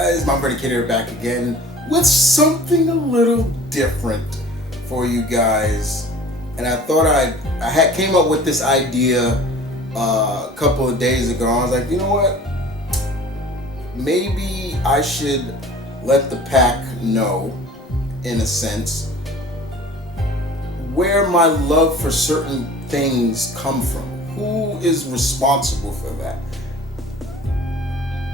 guys? My buddy Kid here back again with something a little different for you guys. And I thought I had came up with this idea a couple of days ago. I was like, you know what? Maybe I should let the pack know, in a sense, where my love for certain things come from. Who is responsible for that?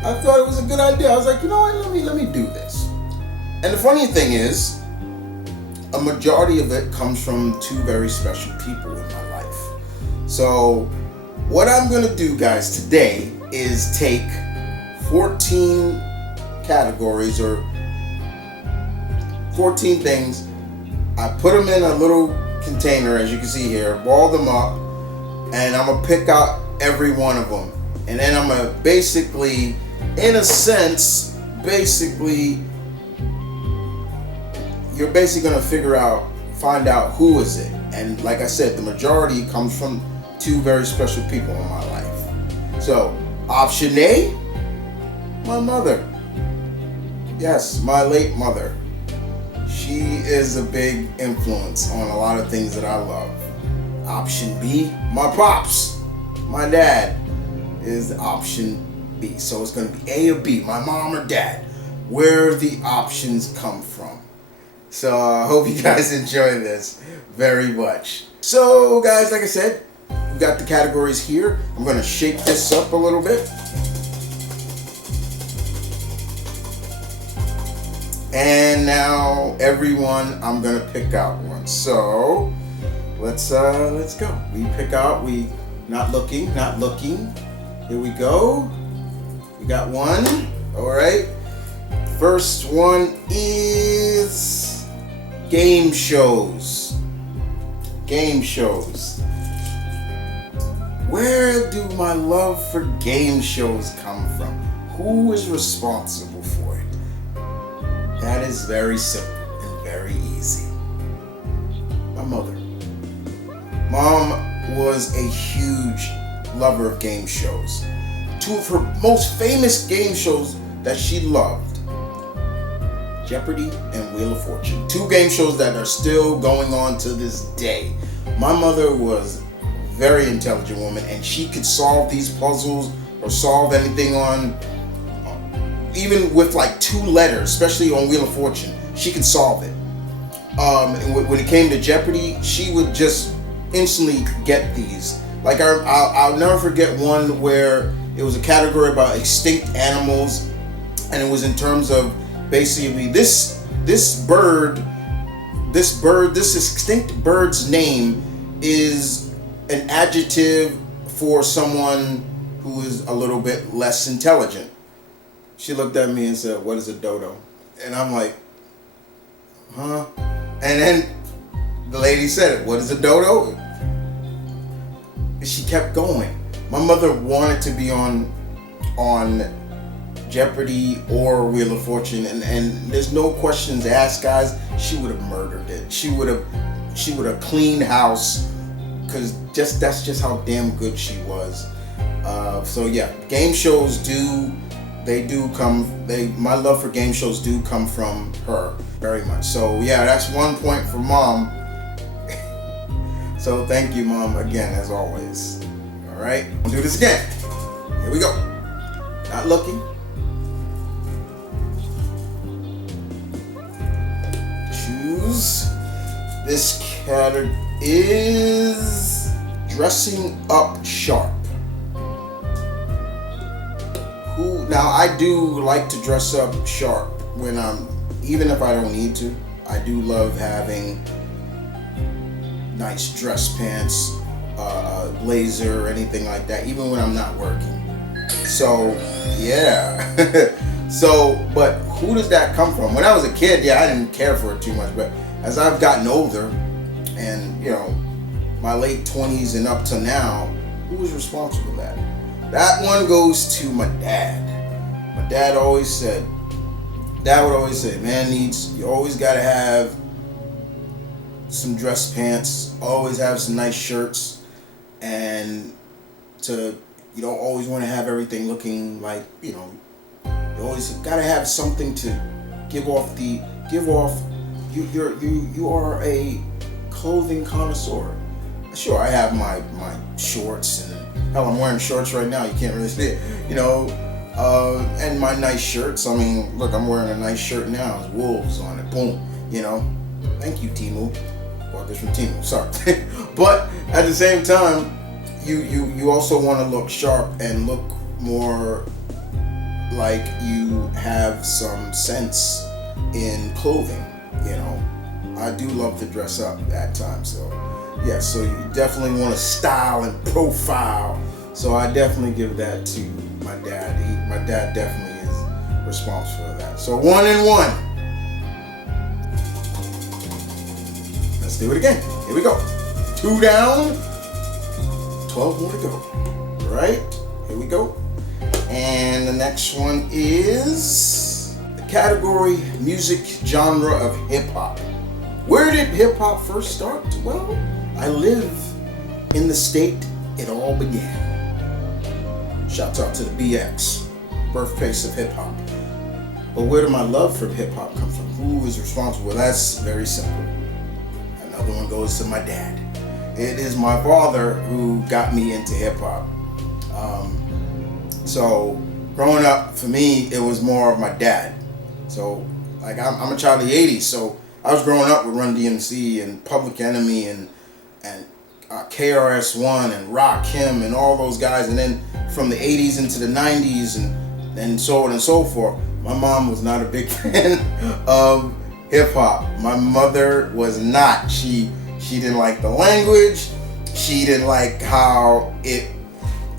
I thought it was a good idea. I was like, you know what, let me do this. And the funny thing is, a majority of it comes from two very special people in my life. So what I'm gonna do, guys, today is take 14 categories or 14 things. I put them in a little container, as you can see here, ball them up, and I'm gonna pick out every one of them. And then I'm gonna basically, in a sense, you're basically gonna find out who is it. And like I said, the majority comes from two very special people in my life. So, option A, my mother. Yes, my late mother. She is a big influence on a lot of things that I love. Option B, my pops. My dad is option B. So it's going to be A or B, my mom or dad, where the options come from. So I hope you guys enjoy this very much. So guys, like I said, we got the categories here. I'm going to shake this up a little bit. And now everyone, I'm going to pick out one. So let's go. We pick out, we not looking. Here we go. We got one. All right. First one is game shows. Game shows. Where do my love for game shows come from? Who is responsible for it? That is very simple and very easy. My mother. Mom was a huge lover of game shows. Two of her most famous game shows that she loved, Jeopardy and Wheel of Fortune. Two game shows that are still going on to this day. My mother was a very intelligent woman, and she could solve these puzzles or solve anything on, even with like two letters, especially on Wheel of Fortune, she could solve it. And when it came to Jeopardy, she would just instantly get these. Like I'll never forget one where it was a category about extinct animals, and it was in terms of basically this extinct bird's name is an adjective for someone who is a little bit less intelligent. She looked at me and said, "What is a dodo?" And I'm like, huh? And then the lady said it, "What is a dodo?" And she kept going. My mother wanted to be on Jeopardy or Wheel of Fortune, and there's no questions asked, guys. She would have murdered it. She would have cleaned house, because that's just how damn good she was. So yeah, game shows my love for game shows do come from her very much. So yeah, that's 1 point for Mom. So thank you, Mom, again, as always. All right, we'll do this again. Here we go. Not looking. Choose. This category is dressing up sharp. Now I do like to dress up sharp even if I don't need to. I do love having nice dress pants, blazer, anything like that, even when I'm not working. So yeah. But who does that come from? When I was a kid, yeah, I didn't care for it too much, but as I've gotten older and, my late 20s and up to now, who is responsible for that? That one goes to my dad. My dad would always say, man, you always gotta have some dress pants, always have some nice shirts, and you don't always want to have everything looking like, You always gotta have something to give off. You are a clothing connoisseur. Sure, I have my shorts, and hell, I'm wearing shorts right now. You can't really see it, and my nice shirts. I mean, look, I'm wearing a nice shirt now. It's wolves on it. Boom. Thank you, Timu. Well, this from Timu. Sorry, but at the same time, you also want to look sharp and look more like you have some sense in clothing. I do love to dress up at times, so yeah, so you definitely want to style and profile. So I definitely give that to my dad. My dad definitely is responsible for that. So 1 and 1. Let's do it again. Here we go. 2 down, 12 more to go. Right? Here we go. And the next one is the category music genre of hip hop. Where did hip hop first start? Well, I live in the state it all began. Shouts out to the BX, birthplace of hip hop. But where did my love for hip hop come from? Who is responsible? Well, that's very simple. Another one goes to my dad. It is my father who got me into hip hop. So growing up, for me, it was more of my dad. So like I'm a child of the 80s, so I was growing up with Run DMC and Public Enemy and KRS-One and Rakim and all those guys, and then from the 80s into the 90s and so on and so forth. My mom was not a big fan of hip hop. My mother was not. She didn't like the language. She didn't like how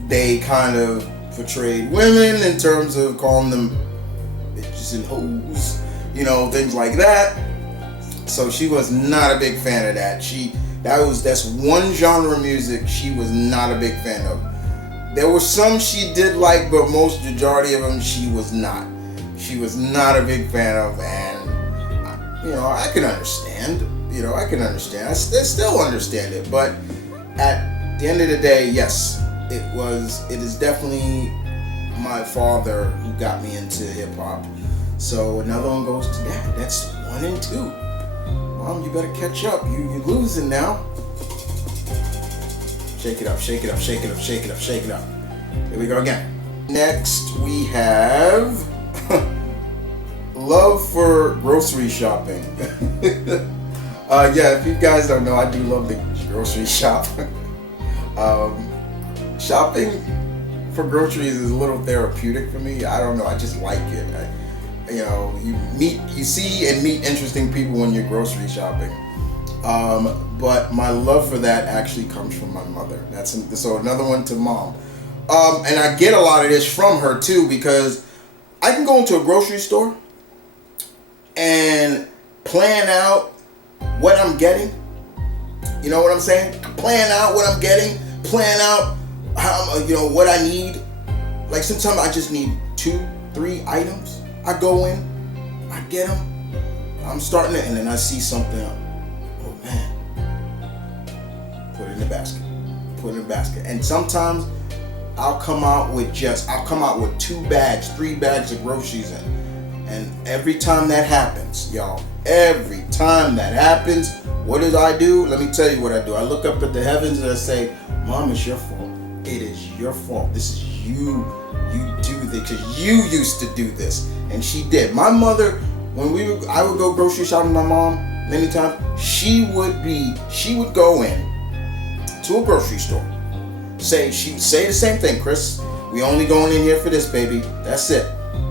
they kind of portrayed women in terms of calling them bitches and hoes, things like that. So she was not a big fan of that. That's one genre of music she was not a big fan of. There were some she did like, but most majority of them she was not. She was not a big fan of, and I can understand. I still understand it, but at the end of the day, yes, it is definitely my father who got me into hip hop. So another one goes to Dad. That's 1 and 2. Mom, you better catch up. You're losing now. Shake it up, shake it up, shake it up, shake it up, shake it up. Here we go again. Next we have love for grocery shopping. Yeah, if you guys don't know, I do love the grocery shop. Shopping for groceries is a little therapeutic for me. I don't know, I just like it. You see and meet interesting people when you're grocery shopping. But my love for that actually comes from my mother. So another one to Mom. And I get a lot of this from her too, because I can go into a grocery store and plan out what I'm getting. You know what I'm saying? Plan out what I'm getting. Plan out how what I need. Like sometimes I just need 2-3 items. I go in, I get them. I'm starting it, and then I see something. Oh man! Put it in the basket. Put it in the basket. And sometimes I'll come out with 2 bags, 3 bags of groceries in. And every time that happens, y'all, every time that happens, what did I do? Let me tell you what I do. I look up at the heavens and I say, Mom, it's your fault. It is your fault. This is you. You do this because you used to do this. And she did. My mother, when I would go grocery shopping with my mom many times, she would go in to a grocery store. She would say the same thing, Chris. We only going in here for this, baby. That's it.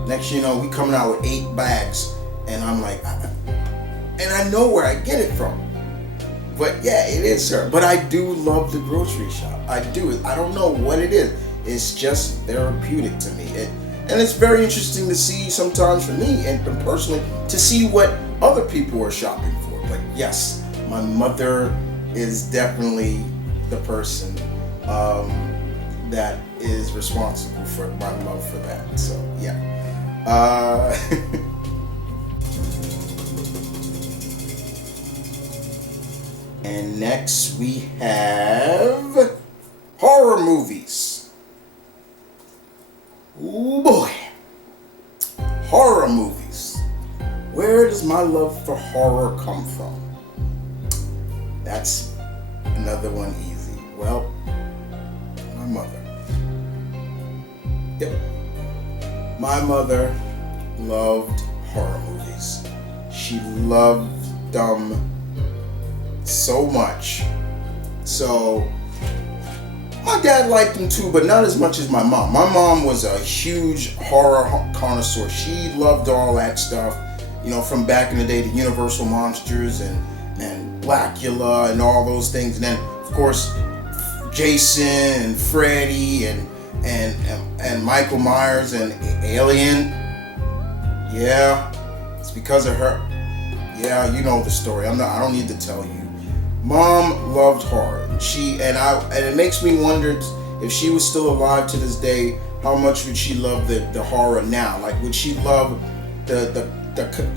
Next you know, we coming out with 8 bags. And I'm like, and I know where I get it from. But yeah, it is her. But I do love the grocery shop. I do. I don't know what it is. It's just therapeutic to me. And it's very interesting to see sometimes for me and personally to see what other people are shopping for. But yes, my mother is definitely the person that is responsible for my love for that. So yeah. And next we have horror movies. Ooh boy. Horror movies. Where does my love for horror come from? That's another one easy. Well, my mother. Yep. My mother loved horror movies. She loved them so much. So, my dad liked them too, but not as much as my mom. My mom was a huge horror connoisseur. She loved all that stuff, from back in the day, the Universal Monsters and Blackula and all those things. And then, of course, Jason and Freddy and Michael Myers and Alien. Yeah, it's because of her. Yeah, you know the story. I don't need to tell you. Mom loved horror. And it makes me wonder if she was still alive to this day, how much would she love the horror now? Like, would she love the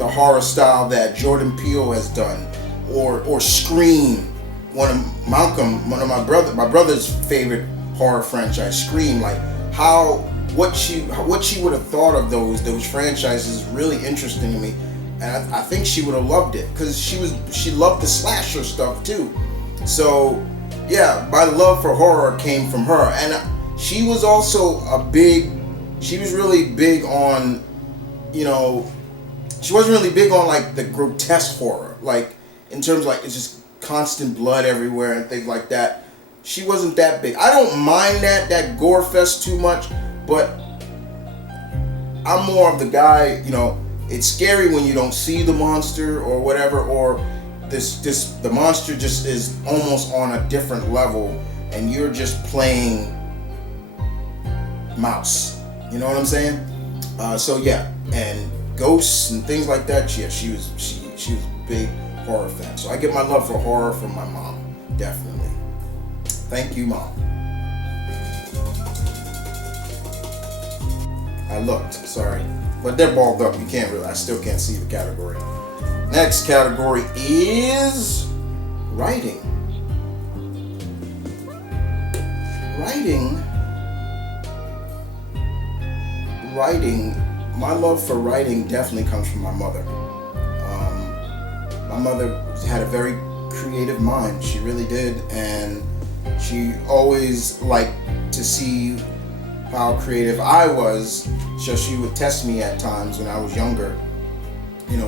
horror style that Jordan Peele has done, or Scream? One of my brother's favorite horror franchise, Scream. Like, what she would have thought of those franchises is really interesting to me. And I think she would have loved it because she loved the slasher stuff too. So yeah, my love for horror came from her, and she was also she was really big on, she wasn't really big on like the grotesque horror, like in terms of like it's just constant blood everywhere and things like that. She wasn't that big. I don't mind that gore fest too much, but I'm more of the guy, it's scary when you don't see the monster or whatever, or the monster just is almost on a different level and you're just playing mouse. You know what I'm saying? So yeah, and ghosts and things like that. Yeah, she was a big horror fan. So I get my love for horror from my mom, definitely. Thank you, Mom. I looked, sorry. But they're balled up. I still can't see the category. Next category is writing. Writing. My love for writing definitely comes from my mother. My mother had a very creative mind. She really did. And she always liked to see how creative I was. So she would test me at times when I was younger.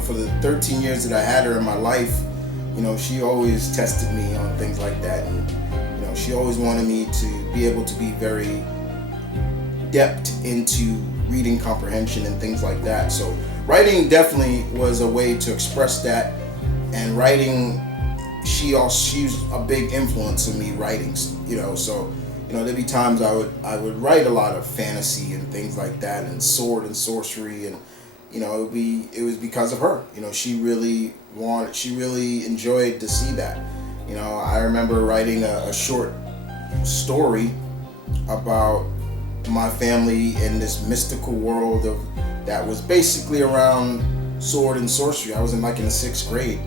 For the 13 years that I had her in my life, she always tested me on things like that. And, she always wanted me to be able to be very depth into reading comprehension and things like that. So writing definitely was a way to express that. And writing, she's a big influence in me writing, so there'd be times I would write a lot of fantasy and things like that, and sword and sorcery, and it was because of her. She really enjoyed to see that. I remember writing a short story about my family in this mystical world that was basically around sword and sorcery. I was in the 6th grade,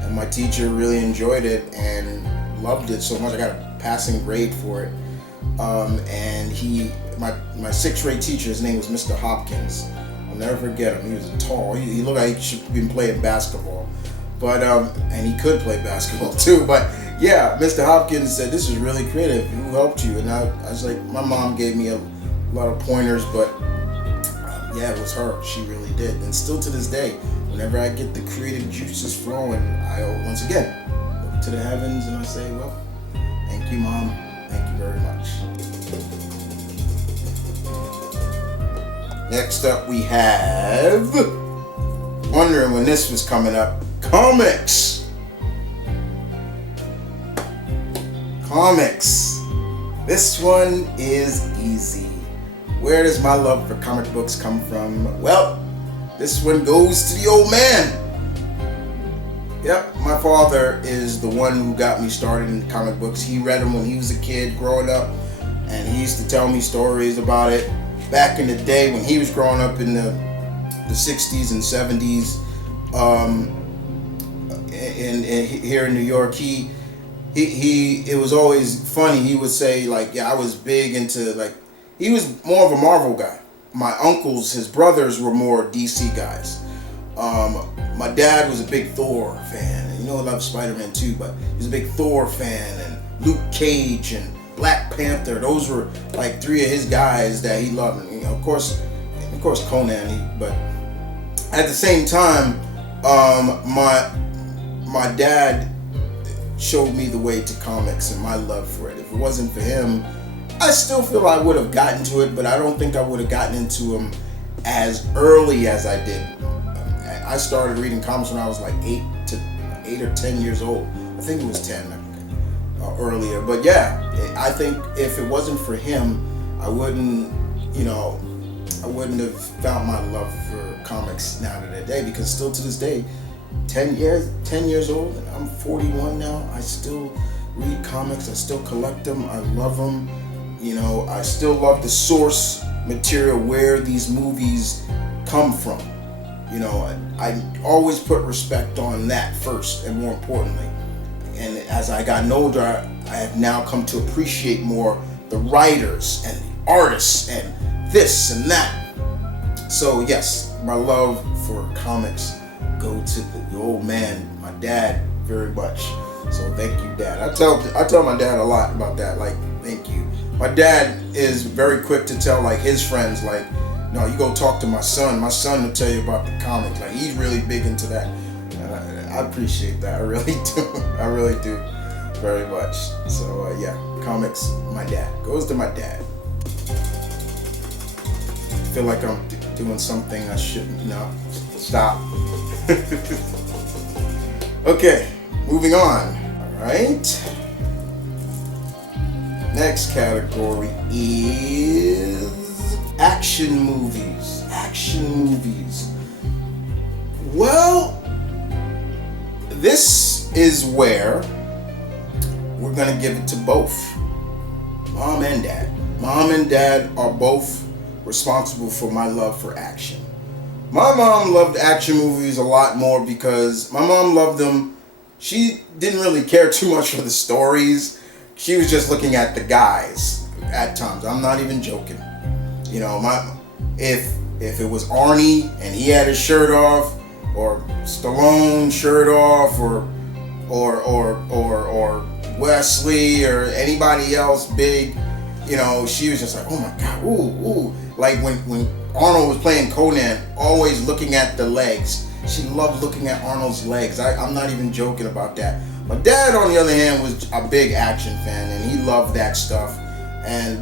and my teacher really enjoyed it and loved it so much. I got a passing grade for it. And my 6th grade teacher, his name was Mr. Hopkins. I'll never forget him. He was tall. He looked like he should have been playing basketball. But, and he could play basketball too. But yeah, Mr. Hopkins said, "This is really creative. Who helped you?" And I was like, my mom gave me a lot of pointers, but yeah, it was her. She really did. And still to this day, whenever I get the creative juices flowing, I once again look to the heavens and I say, well, thank you, Mom. Thank you very much. Next up we have, wondering when this was coming up, comics. This one is easy. Where does my love for comic books come from? Well, this one goes to the old man. Yep, my father is the one who got me started in comic books. He read them when he was a kid growing up, and he used to tell me stories about it back in the day when he was growing up in the 60s and 70s. Here in New York, it was always funny. He would say, like, yeah, I was big into, like, he was more of a Marvel guy. my uncles, his brothers, were more DC guys. My dad was a big Thor fan, and I love Spider-Man too, but he's a big Thor fan, and Luke Cage and Black Panther. Those were like three of his guys that he loved. And, of course, Conan. But at the same time, my dad showed me the way to comics and my love for it. If it wasn't for him, I still feel I would have gotten to it, but I don't think I would have gotten into them as early as I did. I started reading comics when I was like 8 or 10 years old. I think it was 10 earlier. But yeah, I think if it wasn't for him, I wouldn't have found my love for comics now to that day, because still to this day, 10 years old, and I'm 41 now, I still read comics, I still collect them, I love them. I still love the source material, where these movies come from. I always put respect on that first, and more importantly. And as I got older, I have now come to appreciate more the writers and the artists and this and that. So yes, my love for comics go to the old man, my dad, very much. So thank you, Dad. I tell my dad a lot about that. Like, thank you. My dad is very quick to tell like his friends, like, no, you go talk to my son. My son will tell you about the comics. Like, he's really big into that. And I appreciate that. I really do. I really do, very much. So yeah, comics. My dad goes to my dad. I feel like I'm doing something I shouldn't. No, stop. Okay, moving on. All right. Next category is action movies. Action movies. Well, this is where we're gonna give it to both mom and dad. Mom and dad are both responsible for my love for action. My mom loved action movies a lot more because my mom loved them. She didn't really care too much for the stories. She was just looking at the guys at times. I'm not even joking. If it was Arnie and he had his shirt off, or Stallone shirt off, or Wesley, or anybody else big, she was just like, oh my God, ooh. Like when Arnold was playing Conan, always looking at the legs. She loved looking at Arnold's legs. I'm not even joking about that. My dad, on the other hand, was a big action fan, and he loved that stuff.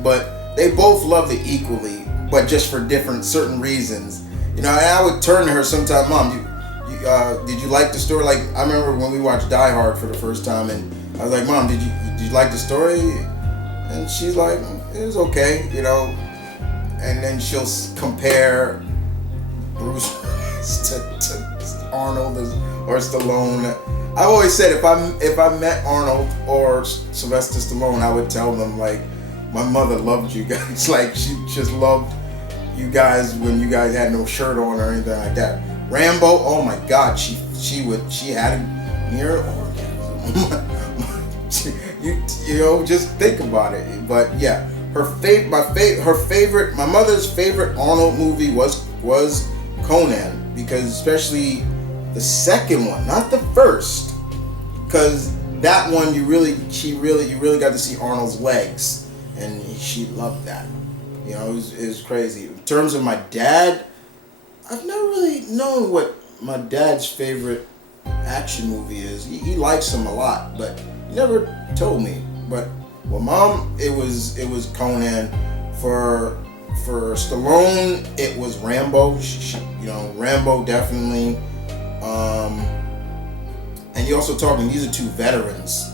But they both loved it equally, but just for certain reasons. And I would turn to her sometimes, Mom, did you like the story? Like, I remember when we watched Die Hard for the first time, and I was like, Mom, did you like the story? And she's like, it was okay, And then she'll compare Bruce to Arnold or Stallone. I always said if I met Arnold or Sylvester Stallone, I would tell them, like, my mother loved you guys. Like, she just loved you guys when you guys had no shirt on or anything like that. Rambo, oh my God, she had a near orgasm. Just think about it. But yeah, my mother's favorite Arnold movie was Conan, because especially the second one, not the first, because that one you really got to see Arnold's legs, and she loved that. It was crazy. In terms of my dad, I've never really known what my dad's favorite action movie is. He likes them a lot, but he never told me. But Mom, it was Conan. For Stallone, it was Rambo. Rambo definitely. And you're also talking, these are two veterans,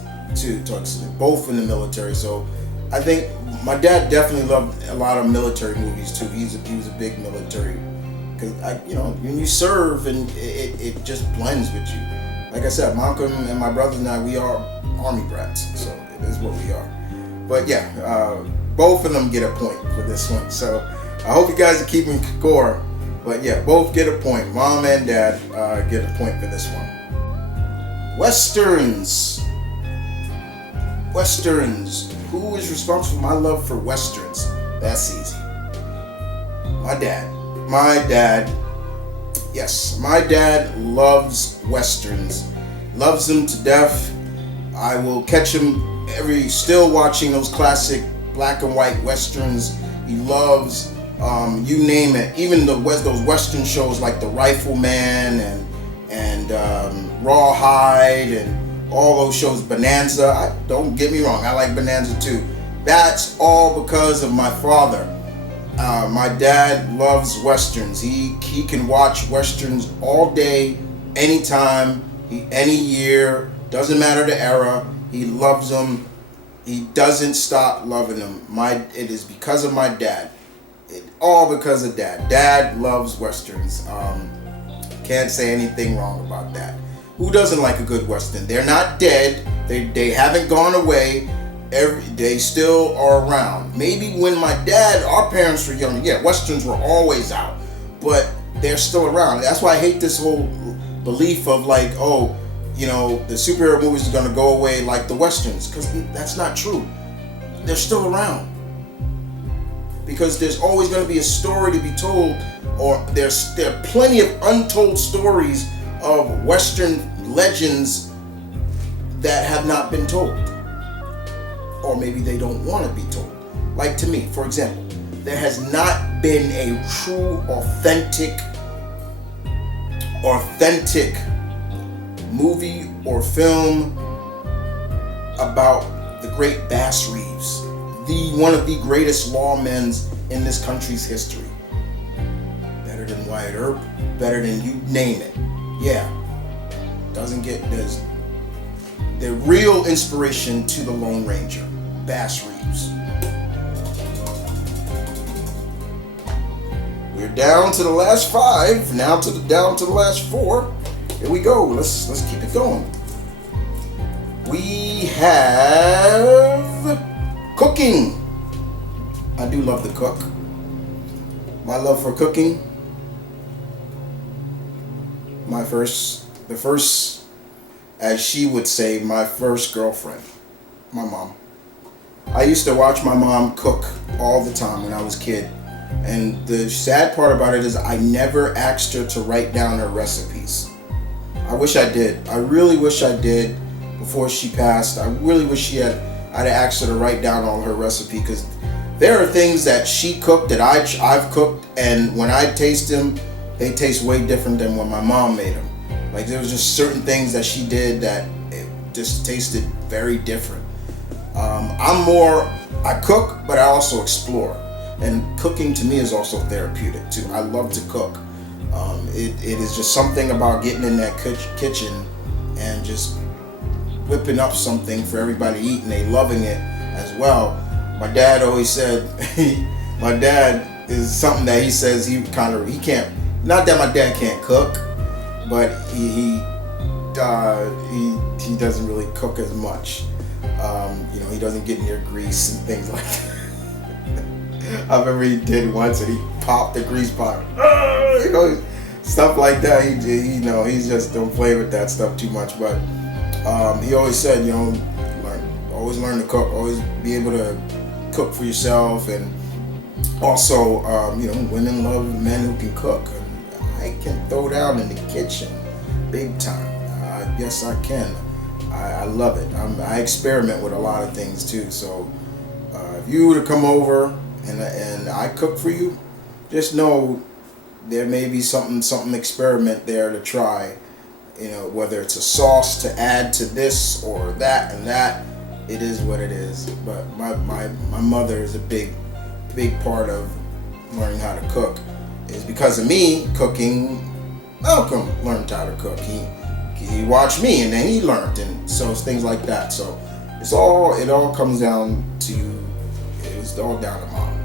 both in the military. So I think my dad definitely loved a lot of military movies too. He was a big military, because when you serve, and it just blends with you. Like I said, Malcolm and my brothers and I, we are Army brats, so it is what we are. But yeah, both of them get a point for this one. So I hope you guys are keeping score. But yeah, both get a point. Mom and Dad get a point for this one. Westerns. Who is responsible for my love for Westerns? That's easy. My dad. My dad. Yes, my dad loves westerns. Loves them to death. I will catch him still watching those classic black and white westerns. He loves, you name it. Even those western shows like The Rifleman and Rawhide and all those shows. Bonanza. Don't get me wrong. I like Bonanza too. That's all because of my father. My dad loves westerns. He can watch westerns all day, anytime, any year. Doesn't matter the era. He loves them. He doesn't stop loving them. It is because of my dad. All because of dad. Dad loves westerns. Can't say anything wrong about that. Who doesn't like a good western? They're not dead. They haven't gone away. They still are around. Maybe when our parents were young, yeah, westerns were always out, but they're still around. That's why I hate this whole belief of like, oh, the superhero movies are gonna go away like the westerns, because that's not true. They're still around. Because there's always gonna be a story to be told, or there are plenty of untold stories of western legends that have not been told. Or maybe they don't want to be told. Like to me, for example, there has not been a true, authentic movie or film about the great Bass Reeves, one of the greatest lawmen in this country's history. Better than Wyatt Earp, better than you name it. Yeah, there's the real inspiration to the Lone Ranger, Bass Reeves. We're down to the last 5, now down to the last 4. Here we go. Let's keep it going. We have cooking. I do love to cook. My love for cooking. The first, as she would say, my first girlfriend, my mom. I used to watch my mom cook all the time when I was a kid. And the sad part about it is I never asked her to write down her recipes. I wish I did. I really wish I did before she passed. I really wish I'd asked her to write down all her recipes, because there are things that she cooked that I've cooked, and when I taste them, they taste way different than when my mom made them. Like there was just certain things that she did that it just tasted very different. I cook, but I also explore. And cooking to me is also therapeutic too. I love to cook. It is just something about getting in that kitchen and just whipping up something for everybody to eat, and they loving it as well. My dad always said, my dad is something that he says he can't, not that my dad can't cook, but he doesn't really cook as much. He doesn't get near grease and things like that. I remember he did once and he popped the grease pot. Stuff like that. He just don't play with that stuff too much. But he always said, always learn to cook, always be able to cook for yourself, and also, women love men who can cook. And I can throw down in the kitchen, big time. Yes, I can. I love it. I experiment with a lot of things too. So if you were to come over and I cook for you, just know there may be something experiment there to try. Whether it's a sauce to add to this or that and that, it is what it is. But my mother is a big part of learning how to cook. It's because of me cooking. Malcolm learned how to cook. He watched me and then he learned, and so it's things like that. So it all comes down to, it's all down to mom.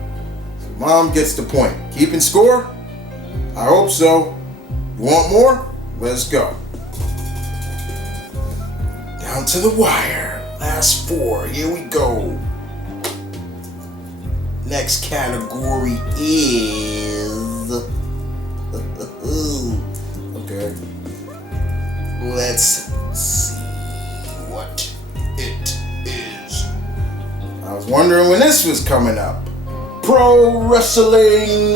So mom gets the point. Keeping score? I hope so. You want more? Let's go. Down to the wire. Last 4. Here we go. Next category is okay. Let's see what it is. I was wondering when this was coming up. Pro wrestling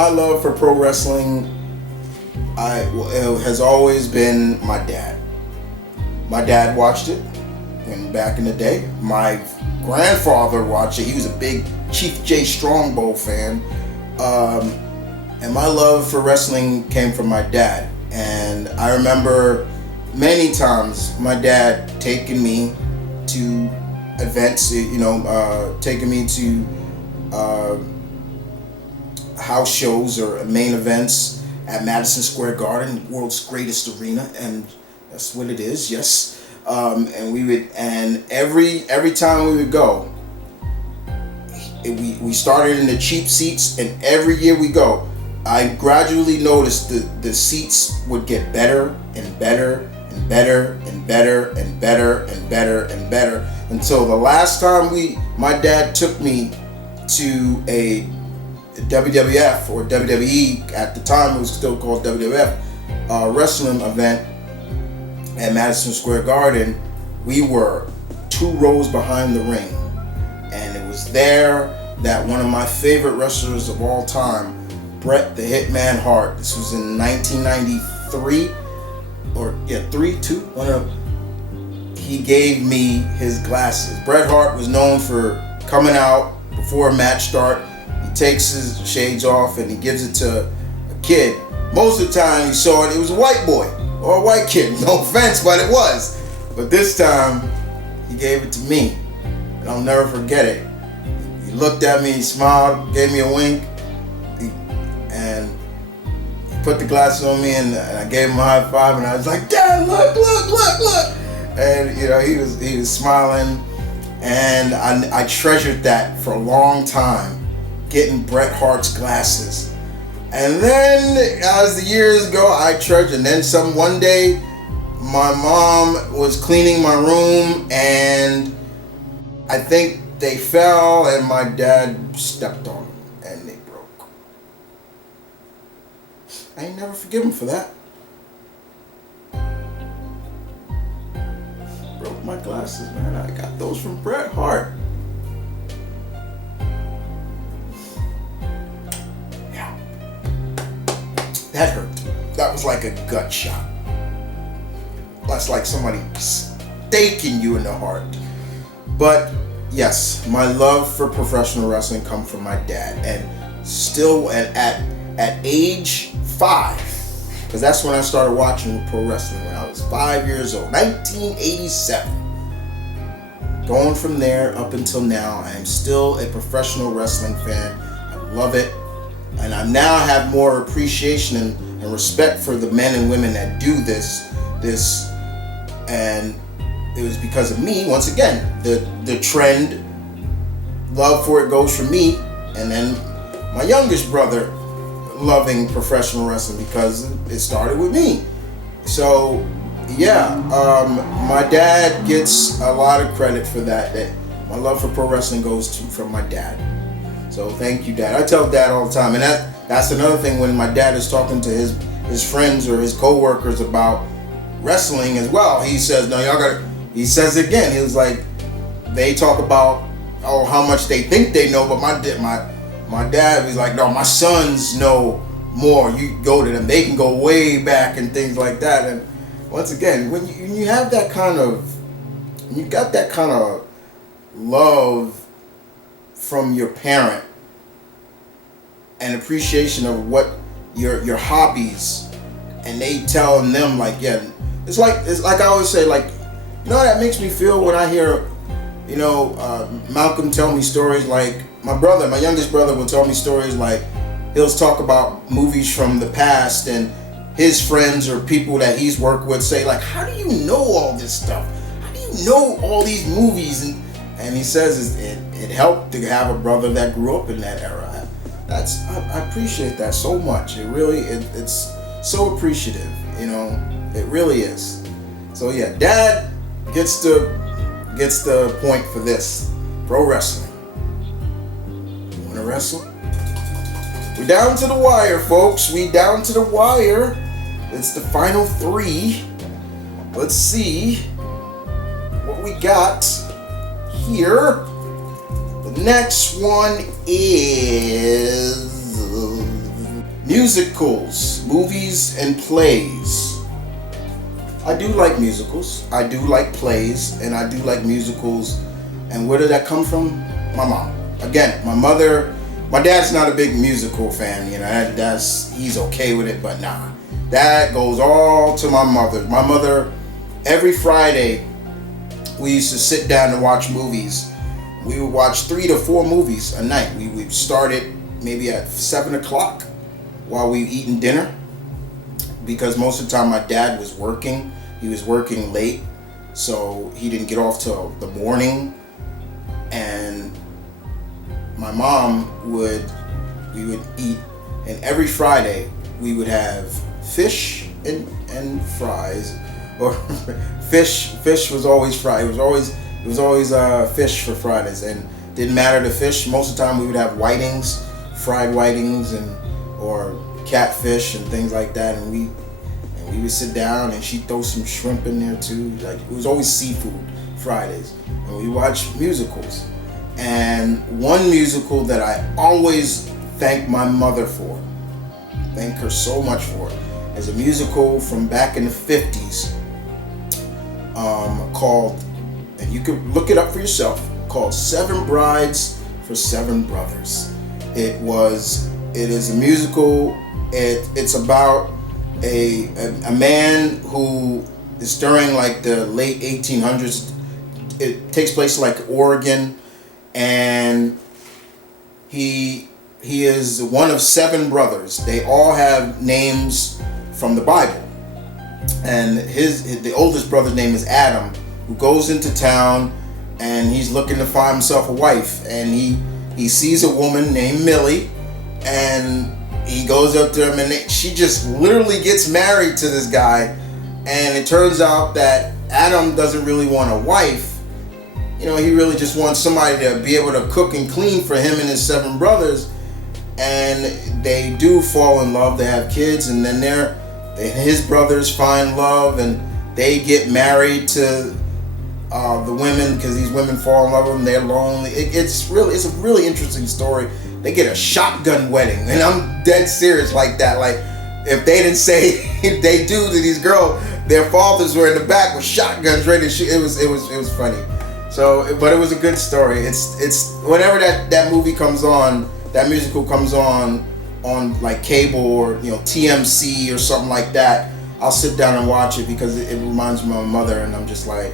my love for pro wrestling, it has always been my dad. My dad watched it when back in the day. My grandfather watched it. He was a big Chief J Strongbow fan. And my love for wrestling came from my dad. And I remember many times my dad taking me to events, taking me to house shows or main events at Madison Square Garden, world's greatest arena, and that's what it is. Yes. And every time we would go, we started in the cheap seats, and every year we go, I gradually noticed the seats would get better and better and better and better and better and better and better until the last time my dad took me to a WWF or WWE, at the time it was still called WWF, wrestling event at Madison Square Garden. We were 2 rows behind the ring, and it was there that one of my favorite wrestlers of all time, Bret the Hitman Hart, this was in 1993 or 1 of them, he gave me his glasses. Bret Hart was known for coming out before a match start. He takes his shades off and he gives it to a kid. Most of the time you saw it was a white boy or a white kid. No offense, but it was. But this time he gave it to me, and I'll never forget it. He looked at me, he smiled, gave me a wink, and he put the glasses on me, and I gave him a high five, and I was like, "Dad, look!" And he was smiling, and I treasured that for a long time, getting Bret Hart's glasses. And then as the years go, I treasured. And then one day, my mom was cleaning my room, and I think they fell, and my dad stepped on them, and they broke. I ain't never forgive him for that. Broke my glasses, man. I got those from Bret Hart. Yeah. That hurt. That was like a gut shot. That's like somebody staking you in the heart. But yes, my love for professional wrestling comes from my dad, and still at age 5, because that's when I started watching pro wrestling, when I was 5 years old, 1987. Going from there up until now, I am still a professional wrestling fan. I love it, and I now have more appreciation and respect for the men and women that do this, and it was because of me. Once again, the trend, love for it goes from me, and then my youngest brother loving professional wrestling because it started with me. So yeah, my dad gets a lot of credit for that. That my love for pro wrestling goes from my dad. So thank you, Dad. I tell Dad all the time, and that's another thing when my dad is talking to his friends or his co-workers about wrestling as well. He says, "No, y'all got." He says again. He was like, they talk about how much they think they know, but my dad was like, "No, my sons know more. You go to them; they can go way back and things like that." And once again, when you have that kind of, when you got that kind of love from your parent and appreciation of what your hobbies, and they telling them like, yeah, it's like I always say, like, you know what that makes me feel when I hear, Malcolm tell me stories. Like my youngest brother will tell me stories, like he'll talk about movies from the past, and his friends or people that he's worked with say like, how do you know all this stuff? How do you know all these movies? And he says it helped to have a brother that grew up in that era. I appreciate that so much. It really it's so appreciative, it really is. So yeah, Dad gets the point for this. Pro wrestling. You wanna wrestle? We're down to the wire, folks. We down to the wire. It's the final 3. Let's see what we got here. The next one is Musicals, movies and plays. I do like musicals. I do like plays, and I do like musicals. And where did that come from? My mom. Again, my dad's not a big musical fan. He's okay with it, but nah. That goes all to my mother. My mother, every Friday, we used to sit down and watch movies. We would watch 3 to 4 movies a night. We would start it maybe at 7 o'clock while we were eating dinner, because most of the time my dad was working. He was working late, so he didn't get off till the morning. And my mom we would eat, and every Friday we would have fish and fries, or fish was always fried. It was always fish for Fridays, and didn't matter the fish. Most of the time we would have whitings, fried whitings, or catfish and things like that, and we would sit down, and she'd throw some shrimp in there too. Like, it was always seafood Fridays, and we watched musicals. And one musical that I always thank my mother for, thank her so much for, is a musical from back in the 50s, called, and you can look it up for yourself, called Seven Brides for Seven Brothers. It is a musical. It's about a man who is during like the late 1800s. It takes place like Oregon, and he is one of 7 brothers. They all have names from the Bible, and the oldest brother's name is Adam, who goes into town, and he's looking to find himself a wife, and he sees a woman named Millie, and he goes up to her, and she just literally gets married to this guy. And it turns out that Adam doesn't really want a wife. He really just wants somebody to be able to cook and clean for him and his 7 brothers. And they do fall in love. They have kids, and then his brothers find love, and they get married to the women, because these women fall in love with them. They're lonely. It's a really interesting story. They get a shotgun wedding, and I'm dead serious like that. Like, if they didn't say they do to these girls, their fathers were in the back with shotguns ready to shoot. It was funny. So, but it was a good story. It's whenever that movie comes on, that musical comes on like cable or TMC or something like that, I'll sit down and watch it, because it reminds me of my mother, and I'm just like,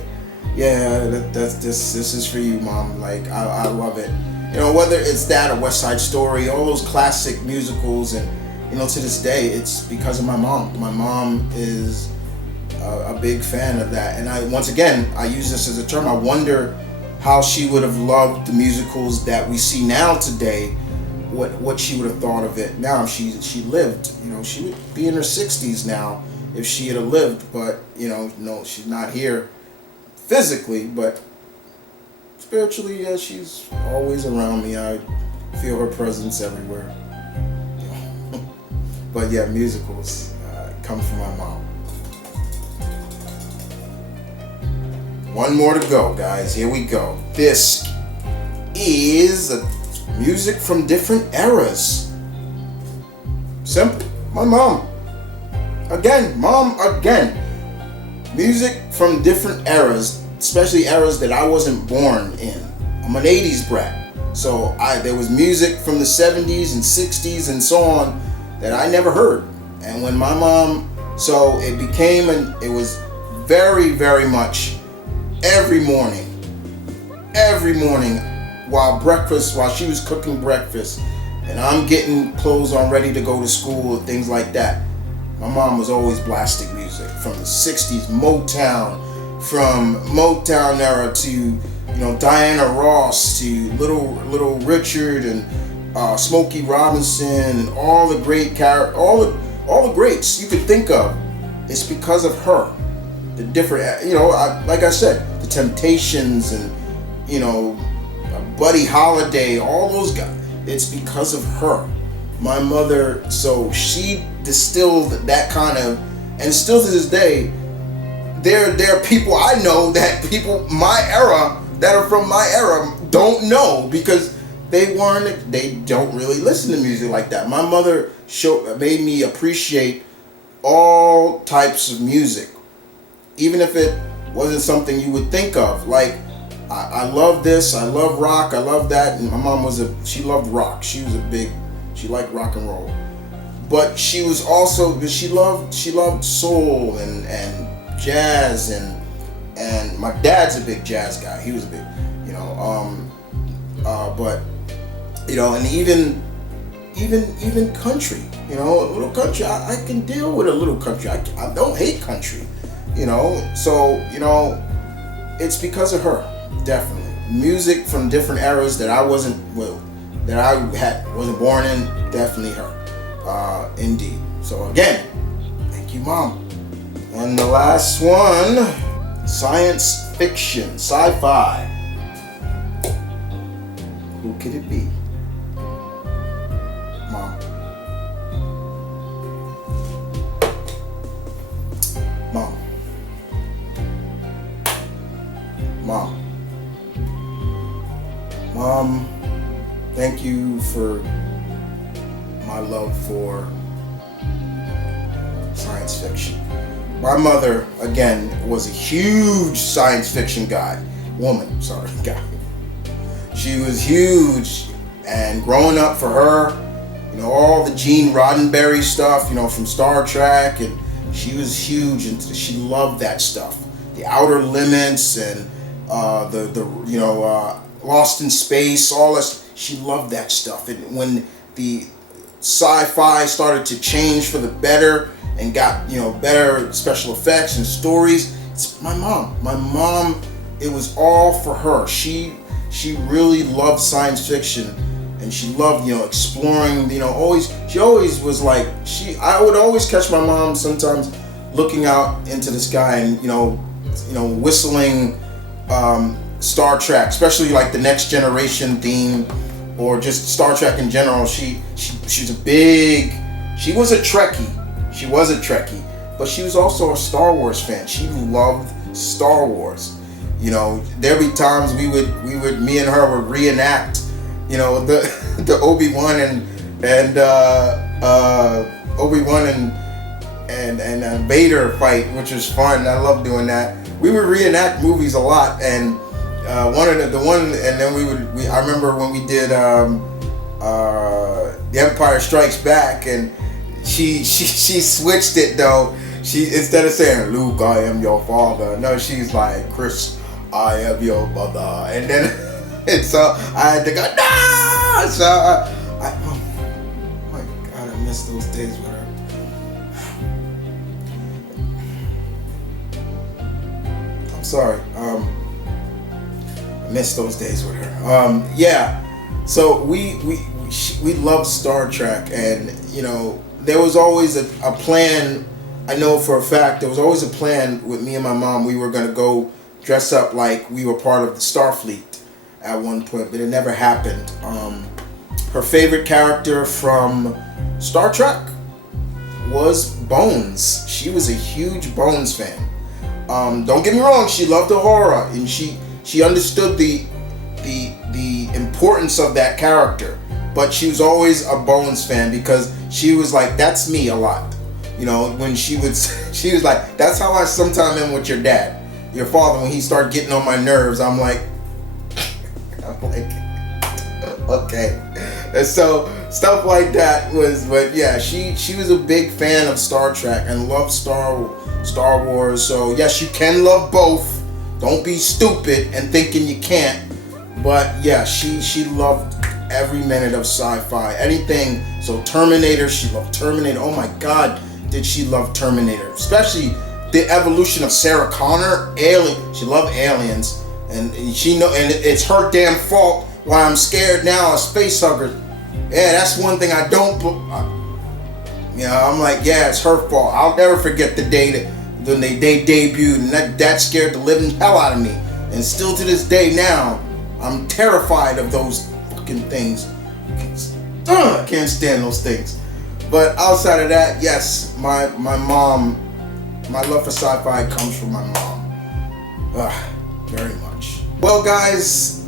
yeah, this is for you, Mom. Like, I love it. Whether it's that or West Side Story, all those classic musicals, and to this day, it's because of my mom. My mom is a big fan of that, and I use this as a term. I wonder how she would have loved the musicals that we see now today. What she would have thought of it now if she lived. She would be in her 60s now if she had lived, but no, she's not here physically, but spiritually, yeah, she's always around me. I feel her presence everywhere. But yeah, musicals come from my mom. One more to go, guys. Here we go. This is music from different eras. Simple. My mom. Again. Music from different eras, especially eras that I wasn't born in. I'm an 80s brat. So there was music from the 70s and 60s and so on that I never heard. And when my mom, so it was very, very much every morning while she was cooking breakfast and I'm getting clothes on ready to go to school and things like that, my mom was always blasting music from the 60s, Motown, from Motown era to Diana Ross to Little Richard and Smokey Robinson and all the great all the greats you could think of. It's because of her. The different, like I said, the Temptations and Buddy Holliday, all those guys. It's because of her. My mother, so she distilled that kind of, and still to this day, there are people I know that people my era that are from my era don't know, because they don't really listen to music like that. My mother made me appreciate all types of music, even if it wasn't something you would think of. Like, I love this, I love rock, I love that. And my mom she loved rock. She liked rock and roll. But she was also, because she loved soul and jazz, and my dad's a big jazz guy. He was a big, but and even country, a little country. I can deal with a little country. I don't hate country, So it's because of her, definitely. Music from different eras that I wasn't born in, definitely her, indeed. So again, thank you, Mom. And the last one, science fiction, sci-fi. Who could it be? Mom. Mom. Mom. Mom, thank you for my love for science fiction. My mother, again, was a huge science fiction guy. She was huge, and growing up for her, all the Gene Roddenberry stuff, from Star Trek, and she was huge into she loved that stuff. The Outer Limits and Lost in Space, all this. She loved that stuff. And when the sci-fi started to change for the better and got better special effects and stories, it's my mom. My mom, it was all for her. She really loved science fiction, and she loved exploring. She always was like, I would always catch my mom sometimes looking out into the sky and whistling Star Trek, especially like the Next Generation theme, or just Star Trek in general. She was a Trekkie. She was a Trekkie, but she was also a Star Wars fan. She loved Star Wars. There'd be times me and her would reenact, the Obi-Wan and Vader fight, which was fun. I love doing that. We would reenact movies a lot, and I remember when we did The Empire Strikes Back, and she switched it though. She, instead of saying Luke, I am your father, no, she's like, Chris, I am your mother, and then and so I had to go no. So oh my God, I miss those days with her. I'm sorry. I miss those days with her. Yeah. So we loved Star Trek, and there was always a plan. I know for a fact there was always a plan with me and my mom. We were gonna go dress up like we were part of the Starfleet at one point, but it never happened. Her favorite character from Star Trek was Bones. She was a huge Bones fan. Don't get me wrong, she loved Uhura, and she understood the importance of that character, but she was always a Bones fan because she was like, that's me a lot. When she was like, that's how I sometimes am with your dad, your father. When he started getting on my nerves, I'm like, okay. And so stuff like that but yeah, she was a big fan of Star Trek and loved Star Wars. So yes, you can love both. Don't be stupid and thinking you can't. But yeah, she loved every minute of sci-fi, anything. So Terminator, she loved Terminator. Oh my God, did she love Terminator? Especially the evolution of Sarah Connor, Alien. She loved Aliens, and it's her damn fault why I'm scared now of space huggers. Yeah, that's one thing I don't. I'm like, yeah, it's her fault. I'll never forget the day when they debuted, and that scared the living hell out of me. And still to this day now, I'm terrified of those fucking things. I can't stand those things. But outside of that, yes, my mom, my love for sci-fi comes from my mom. Very much. Well, guys,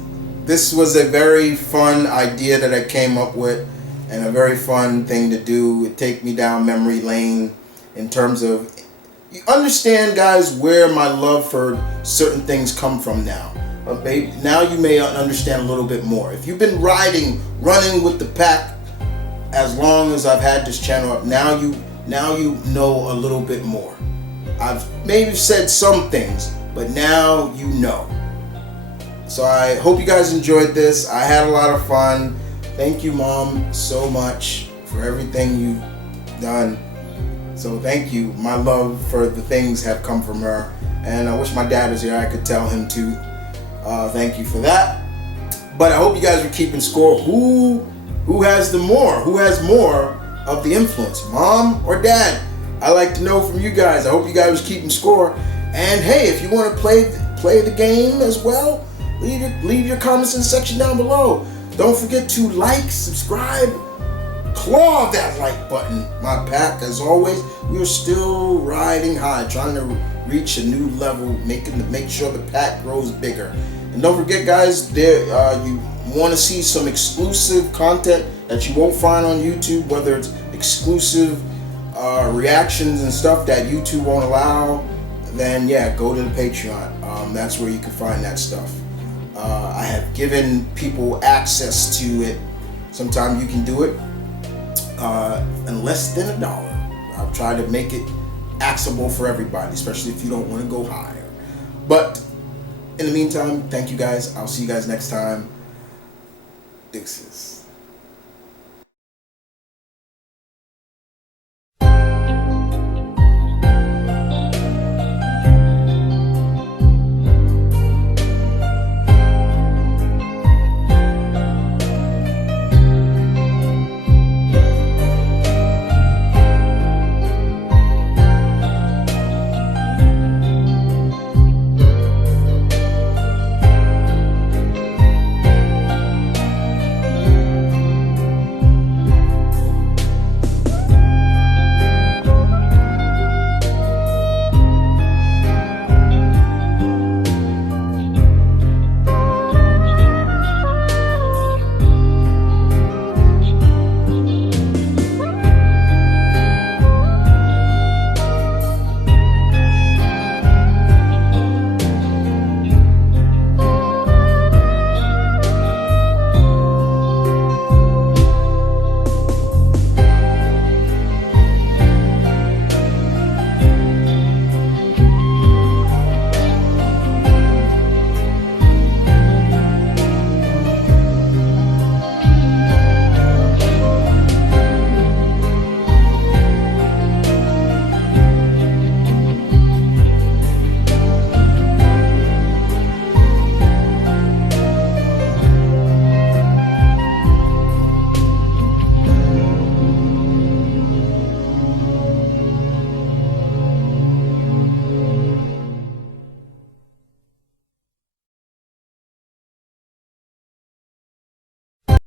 this was a very fun idea that I came up with, and a very fun thing to do. It take me down memory lane in terms of, you understand, guys, where my love for certain things come from now. Baby, now you may understand a little bit more. If you've been running with the pack as long as I've had this channel up, now you know a little bit more. I've maybe said some things, but now you know. So I hope you guys enjoyed this. I had a lot of fun. Thank you, Mom, so much for everything you've done. So thank you. My love for the things have come from her, and I wish my dad was here. I could tell him too. Thank you for that. But I hope you guys are keeping score. Who has more of the influence, Mom or Dad? I like to know from you guys. I hope you guys are keeping score. And hey, if you want to play the game as well, leave your comments in the section down below. Don't forget to like, subscribe, claw that like button. My pack, as always, we are still riding high, trying to reach a new level, make sure the pack grows bigger. And don't forget, guys, you want to see some exclusive content that you won't find on YouTube, whether it's exclusive reactions and stuff that YouTube won't allow, then yeah, go to the Patreon. That's where you can find that stuff. I have given people access to it. Sometimes you can do it in less than $1. I've tried to make it accessible for everybody, especially if you don't want to go higher. But in the meantime, thank you guys. I'll see you guys next time. Deuces.